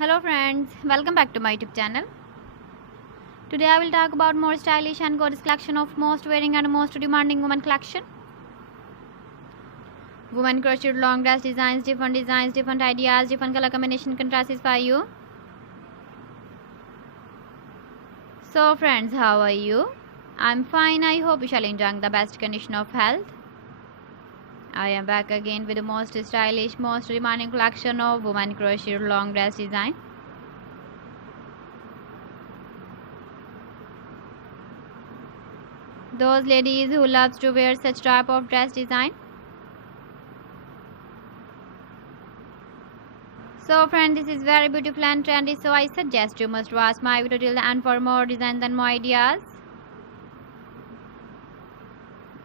Hello friends, welcome back to my YouTube channel. Today I will talk about more stylish and gorgeous collection of most wearing and most demanding women collection. Women crocheted long dress designs, different ideas, different color combination contrasts for you. So friends, how are you? I'm fine. I hope you shall enjoy the best condition of health. I am back again with the most stylish, most demanding collection of women crocheted long dress design. Those ladies who loves to wear such type of dress design. So friends, this is very beautiful and trendy, so I suggest you must watch my video till the end for more designs and more ideas.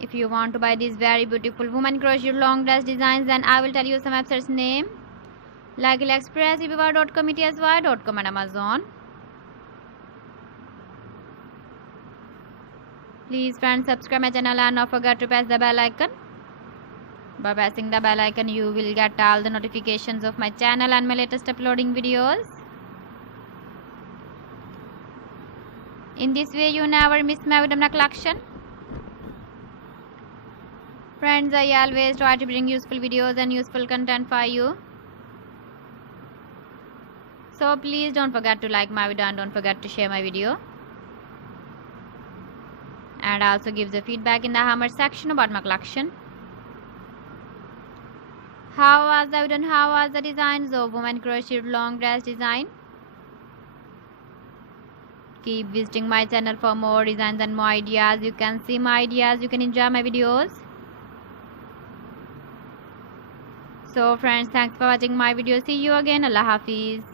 If you want to buy these very beautiful women crochet long dress designs, then I will tell you some websites name like AliExpress, eBay.com, ETSY.com and Amazon. Please friends, subscribe my channel and don't forget to press the bell icon. By pressing the bell icon, you will get all the notifications of my channel and my latest uploading videos. In this way, you never miss my video collection. Friends, I always try to bring useful videos and useful content for you. So please don't forget to like my video and don't forget to share my video. And also give the feedback in the comment section about my collection. How was the video and how was the designs of women crocheted long dress design? Keep visiting my channel for more designs and more ideas. You can see my ideas, you can enjoy my videos. So friends, thanks for watching my video. See you again. Allah Hafiz.